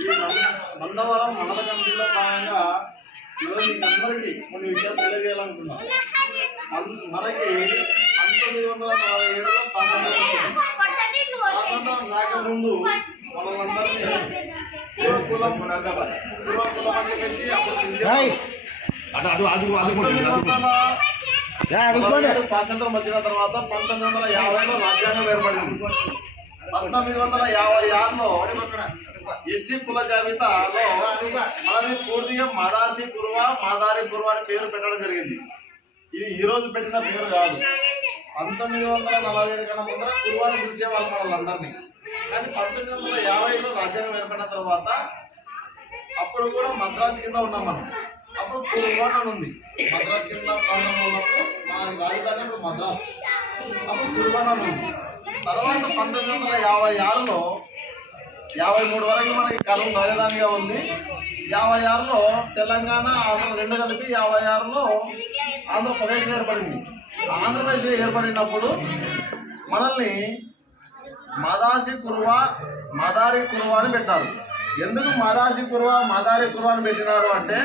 ఈ నందవరం మండల కమిటీలో భాగంగా ఈరోజు మీకు అందరికీ కొన్ని విషయాలు తెలియజేయాలనుకున్నాం. మనకి 1947లో స్వాతంత్రం వచ్చింది. స్వాతంత్రం రాకముందు మనలందరినీ పూర్వకులం అని చెప్పేసి అప్పుడు స్వాతంత్రం వచ్చిన తర్వాత 1950లో రాజ్యాంగం ఏర్పడింది. 1956లో ఎస్సీ కుల జాబితాలో మనది పూర్తిగా మాదాసి కురువ మాదారి కురువ అని పేరు పెట్టడం జరిగింది. ఇది ఈరోజు పెట్టిన పేరు కాదు. 1947 కన్నా ముందర కురువాని పిలిచేవాళ్ళు వాళ్ళందరినీ. కానీ 1950లో రాజ్యాంగం ఏర్పడిన తర్వాత అప్పుడు కూడా మద్రాసు కింద ఉన్నాం మనం. అప్పుడు కురువాన్ అని ఉంది. మద్రాసు కింద ప్రాంతంలో ఉన్నప్పుడు మన రాజధాని ఇప్పుడు మద్రాసు. అప్పుడు కురువాన్ అని ఉంది. తర్వాత 1956లో 53 వరకు మనకి కర్నూలు రాజధానిగా ఉంది. 56లో తెలంగాణ ఆంధ్ర రెండు కలిపి 56లో ఆంధ్రప్రదేశ్ ఏర్పడింది. ఆంధ్రప్రదేశ్ ఏర్పడినప్పుడు మనల్ని మాదాసి కురువ మాదారి కురువ అని పెట్టారు. ఎందుకు మాదాసి కురువ మాదారి కురువ అని పెట్టినారు అంటే,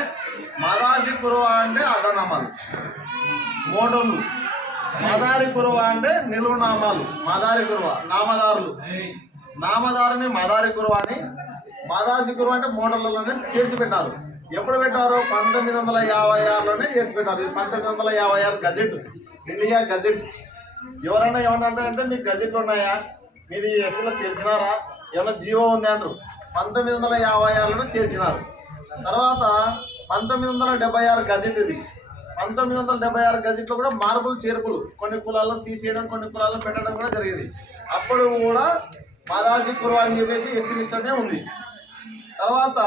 మాదాసి కురువ అంటే అదనామాలు మోడళ్ళు, మాదారి కురువ అంటే నిలువునామాలు. మాదారి కురువ నామదారులు, నామదారుని మాదారి కురువ అని, మాదాసి కురువ అంటే మోడళ్ళలోనే చేర్చిపెట్టారు. ఎప్పుడు పెట్టారు? 1956లోనే చేర్చిపెట్టారు. ఇది 1956 గజెట్, ఇండియా గజెట్. ఎవరైనా ఏమన్నా అంటే మీకు గజెట్లు ఉన్నాయా, మీది ఎస్సీలో చేర్చినారా, ఏమైనా జీవో ఉంది అంటారు. 1956లోనే చేర్చినారు. తర్వాత 1976 గజెట్ ఇది. 1976 గజెట్లో కూడా మార్పులు చేర్పులు, కొన్ని కులాలను తీసేయడం కొన్ని కులాలను పెట్టడం కూడా జరిగింది. అప్పుడు కూడా మాదాసి కురువ అని చెప్పేసి ఎస్సీ లిస్ట్లోనే ఉంది. తర్వాత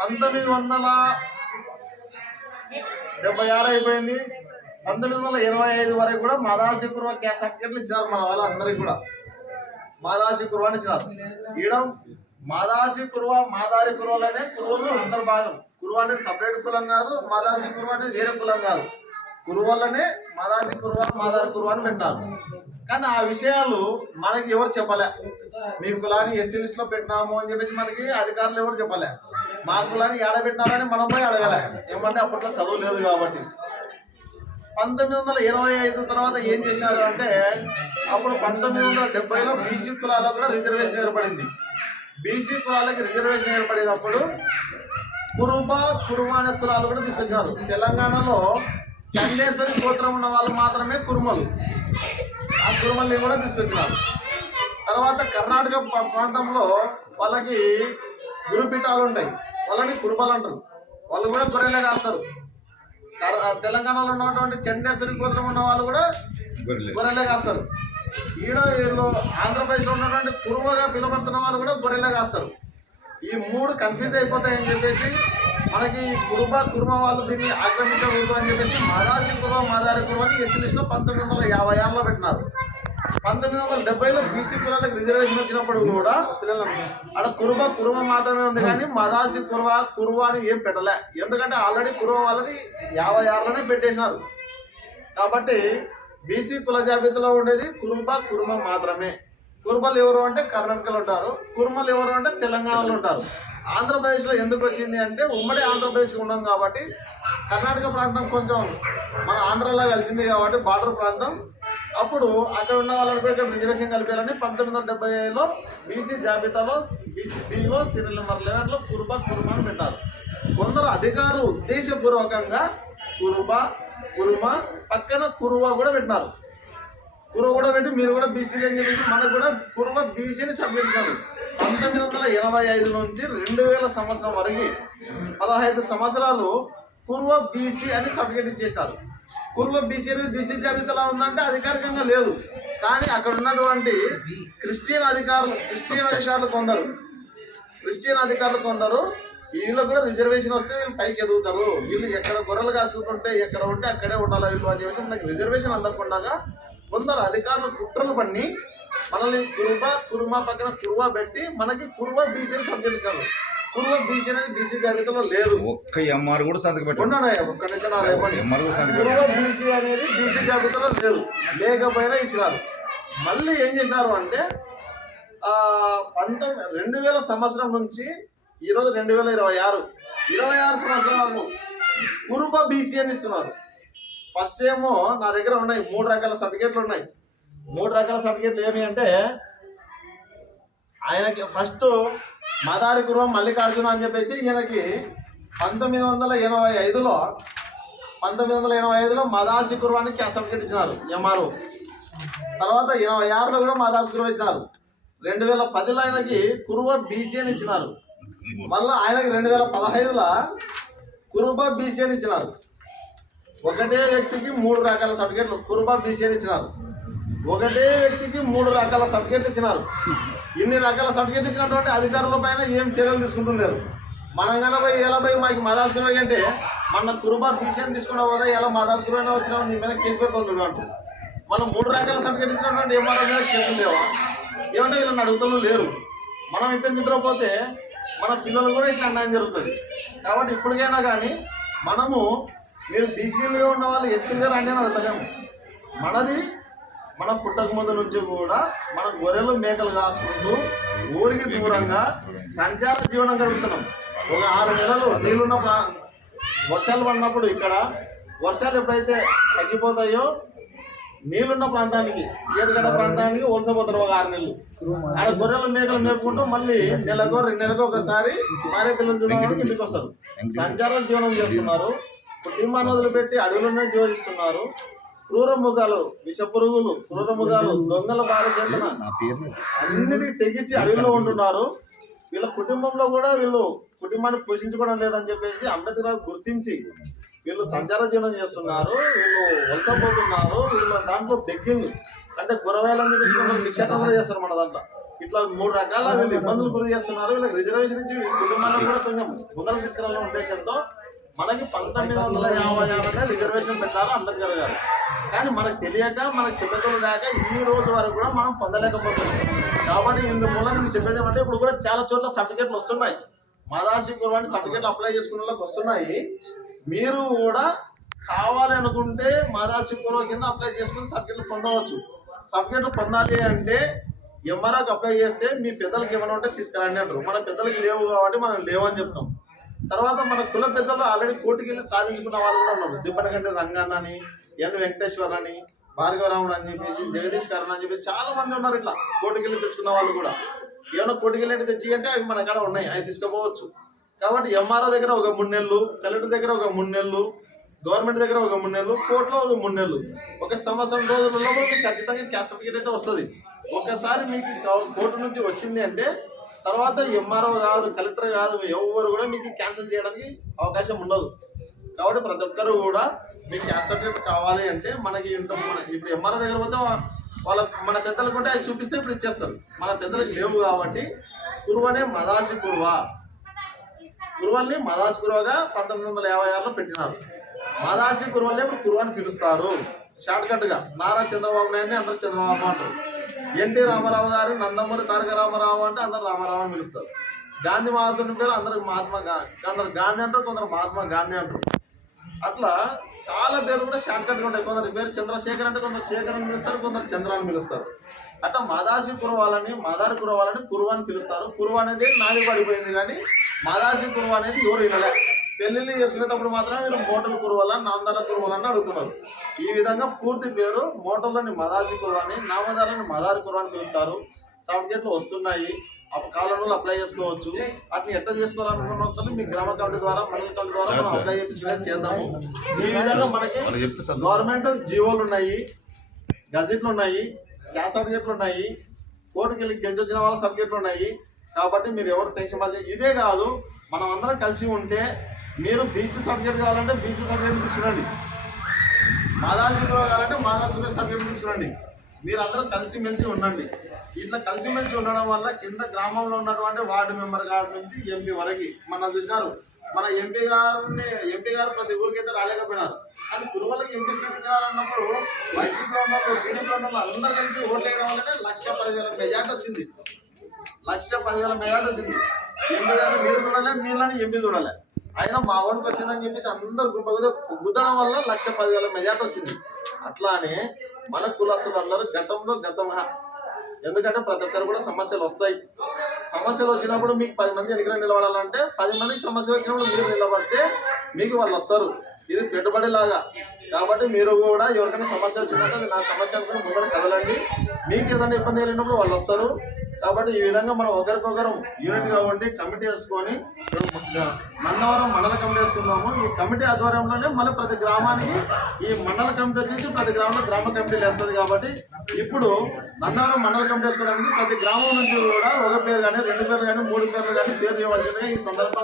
1976 అయిపోయింది. 1985 వరకు కూడా మాదాసి కురువ క్యాస్ట్ సర్టిఫికెట్లు ఇచ్చినారు మన వాళ్ళందరికీ కూడా. మాదాసి కురువ అని ఇచ్చినారు. ఈడ మాదాసి కురువ మాదారి కురువలనే కురువలు అంతర్భాగం. కురువ అనేది సపరేట్ కులం కాదు, మాదాసి కురువ అనేది వేరే కులం కాదు. కురువలనే మాదాసి కురువ మాదారి కురువ అని పెట్టినారు. కానీ ఆ విషయాలు మనకి ఎవరు చెప్పలే. మీ కులాన్ని ఎస్సీ లిస్ట్లో పెట్టినాము అని చెప్పేసి మనకి అధికారులు ఎవరు చెప్పలే. మా కులాన్ని ఏడబెట్టినారని మనం పోయి అడగలే. ఏమంటే అప్పట్లో చదువు లేదు కాబట్టి. 1985 తర్వాత ఏం చేశారు అంటే, అప్పుడు 1970లో బీసీ కులాలకు కూడా రిజర్వేషన్ ఏర్పడింది. బీసీ కులాలకి రిజర్వేషన్ ఏర్పడినప్పుడు కురుమ అనే కులాలు కూడా తీసుకొచ్చారు. తెలంగాణలో చండేశ్వరి గోత్రం ఉన్న వాళ్ళు మాత్రమే కురుమలు. ఆ కురుమల్ని కూడా తీసుకొచ్చినారు. తర్వాత కర్ణాటక ప్రాంతంలో వాళ్ళకి గురుపీఠాలు ఉంటాయి, వాళ్ళని కురుమలు అంటారు. వాళ్ళు కూడా గొర్రెలే కాస్తారు. తెలంగాణలో ఉన్నటువంటి చండేశ్వరి గోత్రం ఉన్న వాళ్ళు కూడా గొర్రెలే కాస్తారు. వీళ్ళు ఆంధ్రప్రదేశ్లో ఉన్నటువంటి కురుమగా పిలువబడుతున్న వాళ్ళు కూడా గొర్రెలే కాస్తారు. ఈ మూడు కన్ఫ్యూజ్ అయిపోతాయని చెప్పేసి మనకి కురుమ వాళ్ళు దీన్ని ఆక్రమించకూడదు అని చెప్పేసి మాదాసి కురువ మాదారి కురువ అని ఎస్సీ లిస్ట్లో 1956లో పెట్టినారు. 1970లో బీసీ కులాలకు రిజర్వేషన్ వచ్చినప్పుడు కూడా అక్కడ కురుమ మాత్రమే ఉంది, కానీ మాదాసి కురువ అని ఏం పెట్టలే. ఎందుకంటే ఆల్రెడీ కురువ వాళ్ళది 56లోనే పెట్టేసినారు. కాబట్టి బీసీ కుల జాబితాలో ఉండేది కురుమ మాత్రమే. కురుమలు ఎవరు అంటే కర్ణాటకలో ఉంటారు, కురుమలు ఎవరు అంటే తెలంగాణలో ఉంటారు. ఆంధ్రప్రదేశ్లో ఎందుకు వచ్చింది అంటే, ఉమ్మడి ఆంధ్రప్రదేశ్కి ఉన్నాం కాబట్టి కర్ణాటక ప్రాంతం కొంచెం మన ఆంధ్రలో కలిసింది కాబట్టి బార్డర్ ప్రాంతం. అప్పుడు అక్కడ ఉన్న వాళ్ళని కూడా ఇక్కడ రిజర్వేషన్ కలిపేయాలని 1970లో బీసీ జాబితాలో బీలో సీరియల్ నెంబర్ 11లో కురుమ అని పెట్టారు. కొందరు అధికారులు ఉద్దేశపూర్వకంగా కురుమ పక్కన కురువ కూడా పెట్టినారు. కురువ కూడా పెట్టి మీరు కూడా బీసీలు అని చెప్పేసి మనకు కూడా కురువ బీసీని సబ్మిట్ 1985 నుంచి 2000 సంవత్సరం వరకు 15 సంవత్సరాలు కురువ బీసీ అని సర్టిఫికేట్ ఇచ్చేస్తారు. కురువ బీసీ అనేది బీసీ జాబితాలో ఉందంటే అధికారికంగా లేదు. కానీ అక్కడ ఉన్నటువంటి క్రిస్టియన్ అధికారులు కొందరు వీళ్ళకు కూడా రిజర్వేషన్ వస్తే వీళ్ళు పైకి ఎదుగుతారు, వీళ్ళు ఎక్కడ గొర్రెలు కాసుకుంటుంటే ఎక్కడ ఉంటే అక్కడే ఉండాలి వీళ్ళు అని చెప్పేసి మనకి రిజర్వేషన్ అందకుండా కొందరు అధికారులు కుట్రలు పన్ని మనల్ని కురుమ పక్కన కురువ పెట్టి మనకి కురువ బీసీని సబ్జెక్ట్ ఇచ్చారు. కురువ బీసీ అనేది బీసీ జాబితాలో లేదు. ఒక్క ఎంఆర్ కూడా సంతకం ఉన్నాయా? ఒక్క నిమిషం కురువ బీసీ అనేది బీసీ జాబితాలో లేకపోయినా ఇచ్చినారు. మళ్ళీ ఏం చేశారు అంటే 2000 సంవత్సరం నుంచి ఈరోజు 2026 సంవత్సరాలు కురుబ బీసీ అని ఇస్తున్నారు. ఫస్ట్ ఏమో నా దగ్గర ఉన్నాయి 3 రకాల సర్టిఫికేట్లు ఉన్నాయి. 3 రకాల సర్టిఫికేట్లు ఏమి అంటే, ఆయనకి ఫస్ట్ మదారి కురువ మల్లికార్జున అని చెప్పేసి ఈయనకి 1985లో మదాసి కురువానికి సర్టిఫికేట్ ఇచ్చినారు ఎంఆర్ఓ. తర్వాత 86లో కూడా మదాసి కురువ ఇచ్చినారు. 2010లో ఆయనకి కురువ బీసీ అని ఇచ్చినారు. మళ్ళీ ఆయనకి 2015లో కురుబ బీసీ అని ఇచ్చినారు. ఒకటే వ్యక్తికి 3 రకాల సర్టిఫికేట్లు కురుబ బీసీ అని ఇచ్చినారు. ఒకటే వ్యక్తికి 3 రకాల సర్టిఫికేట్లు ఇచ్చినారు. ఇన్ని రకాల సర్టిఫికేట్లు ఇచ్చినటువంటి అధికారుల పైన ఏం చర్యలు తీసుకుంటున్నారు? మనం కనుక ఎలా పోయి మాకు మదాస్ కురువ అంటే మన కురుబ బీసీ అని తీసుకున్నావు కదా, ఎలా మదాస్ కురువ వచ్చినా నీ మీద కేసు పెడుతుంది అంటూ. మనం 3 రకాల సర్టిఫికేట్ ఇచ్చినటువంటి ఎంఆర్ఓ మీద కేసులు లేవా? ఏమంటే వీళ్ళని అడుగుతూ లేరు. మనం ఇక్కడ నిద్రపోతే మన పిల్లలు కూడా ఇట్లా అన్యాయం జరుగుతుంది. కాబట్టి ఇప్పటికైనా కానీ మనము మీరు బీసీలుగా ఉన్న వాళ్ళు ఎస్సీలుగా రండి అని అడుగుతాము. మన పుట్టక ముందు నుంచి కూడా మన గొర్రెలు మేకలు కాసుకుంటూ ఊరికి దూరంగా సంచార జీవనం గడుపుతున్నాం. ఒక 6 నెలలు నీళ్ళున్న వర్షాలు పడినప్పుడు ఇక్కడ వర్షాలు ఎప్పుడైతే తగ్గిపోతాయో నీళ్ళున్న ప్రాంతానికి ఏడుగడ్డ ప్రాంతానికి వలసపోతారు. ఒక 6 నెలలు ఆడ గొర్రెలు మేకలు మేపుకుంటూ మళ్ళీ నెలకు 2 నెలలకు ఒకసారి భార్య పిల్లలు చూడడానికి ఇంటికి వస్తారు. సంచార జీవనం చేస్తున్నారు. కుటుంబాన్ని వదిలిపెట్టి అడవులనే జీవిస్తున్నారు. క్రూర మృగాలు, విష పురుగులు, క్రూర మృగాలు, దొంగల బారి చేతన అన్నిటికీ తెగించి అడవిలో ఉంటున్నారు. వీళ్ళ కుటుంబంలో కూడా వీళ్ళు కుటుంబాన్ని పోషించుకోవడం లేదని చెప్పేసి అంబేద్కర్ గుర్తించి వీళ్ళు సంచార జీవనం చేస్తున్నారు. వీళ్ళు వలసపోతున్నారు. వీళ్ళ దాంట్లో బెగ్గింగ్ అంటే గురవేయాలని చెప్పేసి వీళ్ళు భిక్షాటన కూడా చేస్తారు. మన దాంట్లో ఇట్లా 3 రకాల వీళ్ళు ఇబ్బందులు గురి చేస్తున్నారు. వీళ్ళకి రిజర్వేషన్ ఇచ్చి కుటుంబాలను కూడా కొంచెం ముందరకు తీసుకురావాలనే ఉద్దేశంతో మనకి 1956 రిజర్వేషన్ పెట్టారు అంబేద్కర్ గారు. కానీ మనకు తెలియక మనకు చెప్పేతలు లేక ఈ రోజు వరకు కూడా మనం పొందలేకపోతున్నాం. కాబట్టి ఇందువల్ల నేను చెప్పేది ఏమంటే ఇప్పుడు కూడా చాలా చోట్ల సర్టిఫికేట్లు వస్తున్నాయి. మదాసి కురువానికి సర్టిఫికేట్లు అప్లై చేసుకునే వాళ్ళకి వస్తున్నాయి. మీరు కూడా కావాలి అనుకుంటే మదాసి కురువ కింద అప్లై చేసుకుని సర్టిఫికేట్లు పొందవచ్చు. సర్టిఫికేట్లు పొందాలి అంటే ఎంఆర్ఓకి అప్లై చేస్తే మీ పెద్దలకి ఏమైనా ఉంటే తీసుకురండి అంటారు. మన పెద్దలకి లేవు కాబట్టి మనం లేవని చెప్తాం. తర్వాత మన కుల పెద్దలు ఆల్రెడీ కోర్టుకి వెళ్ళి సాధించుకున్న వాళ్ళు కూడా ఉన్నారు. దిబ్బనగంటి రంగన్న అని, ఎన్ వెంకటేశ్వర్ అని, భార్గవరాముడు అని చెప్పేసి, జగదీష్ కరణ్ అని చెప్పేసి చాలా మంది ఉన్నారు. ఇట్లా కోర్టుకి వెళ్ళి తెచ్చుకున్న వాళ్ళు కూడా ఏమైనా కోర్టుకి వెళ్ళి తెచ్చి అంటే అవి మన కాడ ఉన్నాయి, అవి తీసుకుపోవచ్చు. కాబట్టి ఎంఆర్ఓ దగ్గర ఒక 3 నెలలు, కలెక్టర్ దగ్గర ఒక 3 నెలలు, గవర్నమెంట్ దగ్గర ఒక 3 నెలలు, కోర్టులో ఒక 3 నెలలు, 1 సంవత్సరం రోజులలో మీకు ఖచ్చితంగా క్యాస్ట్ సర్టిఫికేట్ అయితే వస్తుంది. ఒకసారి మీకు కోర్టు నుంచి వచ్చింది అంటే తర్వాత ఎంఆర్ఓ కాదు, కలెక్టర్ కాదు, ఎవరు కూడా మీకు క్యాన్సిల్ చేయడానికి అవకాశం ఉండదు. కాబట్టి ప్రతి ఒక్కరు కూడా మీకు క్యాస్ట్ సర్టిఫికేట్ కావాలి అంటే మనకి ఇప్పుడు ఎంఆర్ఓ దగ్గర పోతే మన పెద్దలకు ఉంటే అవి చూపిస్తే ఇప్పుడు ఇచ్చేస్తారు. మన పెద్దలకు లేవు కాబట్టి కురువనే మదాసి కురువల్ని మదాసి కురువగా 1956లో పెట్టినారు. మదాసి కురువల్ని ఇప్పుడు కురువని పిలుస్తారు. షార్ట్కట్గా నారా చంద్రబాబు నాయుడిని అందరూ చంద్రబాబు అంటారు. ఎన్టీ రామారావు గారు నందమూరి తారక రామారావు అంటే అందరు రామారావు అని పిలుస్తారు. గాంధీ మహాత్ముని పేరు అందరు కొందరు గాంధీ అంటారు, కొందరు మహాత్మా గాంధీ అంటారు. అట్లా చాలా పేరు కూడా షార్ట్కట్గా ఉంటాయి. కొందరి పేరు చంద్రశేఖర్ అంటే కొందరు శేఖర్ అని పిలుస్తారు, కొందరు చంద్ర అని పిలుస్తారు. అట్లా మదాసి కురువాలని మదారి కురువాలని కురువ అని పిలుస్తారు. కురువ అనేది నాని పడిపోయింది కానీ మదాసి కురువ అనేది ఎవరు వినలే. పెళ్ళిళ్ళు చేసుకునేటప్పుడు మాత్రమే మీరు మోటల్ కురువల, నామదార కురువలని అడుగుతున్నారు. ఈ విధంగా పూర్తి పేరు మోటల్లోని మదాసి కురువని, నామదారాన్ని మదారి కురువ అని పిలుస్తారు. సర్టిఫికేట్లు వస్తున్నాయి. కాలంలో అప్లై చేసుకోవచ్చు. వాటిని ఎట్లా చేసుకోవాలనుకున్న వాళ్ళు మీ గ్రామ కమిటీ ద్వారా, మండల కమిటీ ద్వారా మనం అప్లై చేద్దాము. ఈ విధంగా మనకి గవర్నమెంట్ జీవోలు ఉన్నాయి, గజెట్లు ఉన్నాయి, గ్యాస్ సర్టిఫికేట్లు ఉన్నాయి, కోర్టుకి వెళ్ళి గెలిచొచ్చిన వాళ్ళ సర్టిఫికేట్లు ఉన్నాయి. కాబట్టి మీరు ఎవరు టెన్షన్ పడాలి. ఇదే కాదు, మనం అందరం కలిసి ఉంటే మీరు బీసీ సర్టిఫికేట్ కావాలంటే బీసీ సర్టిఫికేట్ తీసుకురండి, మాదాసి కావాలంటే మాదాసి సర్టిఫికేట్ తీసుకురండి. మీరందరూ కలిసిమెలిసి ఉండండి. ఇట్లా కలిసిమెలిసి ఉండడం వల్ల కింద గ్రామంలో ఉన్నటువంటి వార్డు మెంబర్ గారి నుంచి ఎంపీ వరకు మన చూసినారు. మన ఎంపీ గారు ప్రతి ఊరికైతే రాలేకపోయినారు. కానీ కురువలకి ఎంపీ సీట్ ఇచ్చారన్నప్పుడు వైసీపీలో ఉన్నారు, టీడీపీలో ఉన్నారు, అందరూ కలిపి ఓట్లే కావాలంటే 1,10,000 మెజార్టీ వచ్చింది. 1,10,000 మెజార్టీ వచ్చింది. ఎంపీ గారు మీరు చూడాలి, మీరుని ఎంపీ చూడాలి. అయినా మా ఓన్కి వచ్చిందని చెప్పేసి అందరు గుద్దడం వల్ల 1,10,000 మెజార్టీ వచ్చింది. అట్లానే మన కులస్తులు అందరూ గతంగా ఎందుకంటే ప్రతి ఒక్కరు కూడా సమస్యలు వస్తాయి. సమస్యలు వచ్చినప్పుడు మీకు 10 మంది ఎన్నికలు నిలబడాలంటే 10 మందికి సమస్యలు వచ్చినప్పుడు మీరు నిలబడితే మీకు వాళ్ళు వస్తారు. ఇది పెట్టుబడి లాగా. కాబట్టి మీరు కూడా ఎవరికైనా సమస్య వచ్చినట్టు అది నా సమస్య అనుకుని ముందర కదలండి. మీకు ఏదైనా ఇబ్బంది కలిగినప్పుడు వాళ్ళు వస్తారు. కాబట్టి ఈ విధంగా మనం ఒకరికొకరం యూనిట్గా ఉండి కమిటీ వేసుకొని మన్నవరం మండల కమిటీ వేసుకున్నాము. ఈ కమిటీ ఆధ్వర్యంలోనే మళ్ళీ ప్రతి గ్రామానికి ఈ మండల కమిటీ వచ్చేసి ప్రతి గ్రామంలో గ్రామ కమిటీలు వేస్తుంది. కాబట్టి ఇప్పుడు నందవరం మండల కమిటీ వేసుకోవడానికి ప్రతి గ్రామం నుంచి కూడా ఒక పేరు కానీ 2 పేర్లు కానీ 3 పేర్లు కానీ పేరు ఇవ్వాల్సిందిగా ఈ సందర్భంగా